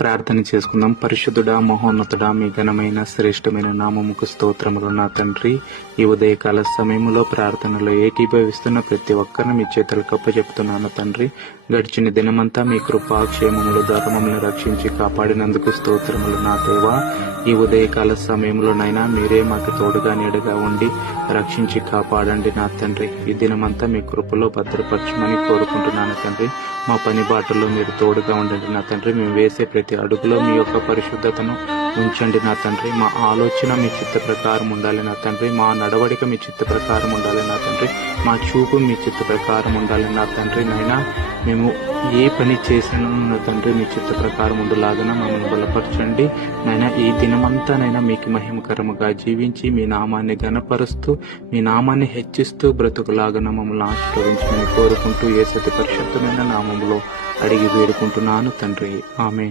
ప్రార్థన చేసుకుందాం. పరిశుద్ధుడా, మహోన్నతుడా, మీ ఘనమైన శ్రేష్టమైన నామముకు స్తోత్రములు నా తండ్రి. ఈ ఉదయకాల సమయంలో ప్రార్థనలో ఏకీభవిస్తున్న ప్రతి ఒక్కరిని మీ చేతులకు అప్పచెప్తున్నాను తండ్రి. గడిచిన దినమంతా మీ కృపా క్షేమములు ద్వారా మమ్మల్ని రక్షించి కాపాడినందుకు స్తోత్రములు నా దేవా. ఈ ఉదయకాల సమయంలోనైనా మీరే మాకు తోడుగా నీడగా ఉండి రక్షించి కాపాడండి నా తండ్రి. ఈ దినమంతా మీ కృపలో భద్రపరచమని కోరుకుంటున్నాను తండ్రి. మా పని బాటల్లో మీరు తోడుగా ఉండండి నా తండ్రి. మేము వేసే ప్రతి అడుగులో మీ యొక్క పరిశుద్ధతను ఉంచండి నా తండ్రి. మా ఆలోచన మీ చిత్త ప్రకారం ఉండాలి నా తండ్రి. మా నడవడిక మీ చిత్త ప్రకారం ఉండాలి నా తండ్రి. మా చూపు మీ చిత్త ప్రకారం ఉండాలి నా తండ్రి. నైనా మేము ఏ పని చేసినా నా తండ్రి మీ చిత్త ప్రకారం ఉండలాగా మమ్మల్ని బలపరచండి నైనా. ఈ దినమంతానైనా మీకు మహిమకరముగా జీవించి మీ నామాన్ని ఘనపరుస్తూ మీ నామాన్ని హెచ్చిస్తూ బ్రతుకులాగా మమ్మల్ని ఆశీర్వదించమని కోరుకుంటూ యేసు పరిశుద్ధమైన నామములో అడిగి వేడుకుంటున్నాను తండ్రి. ఆమేన్.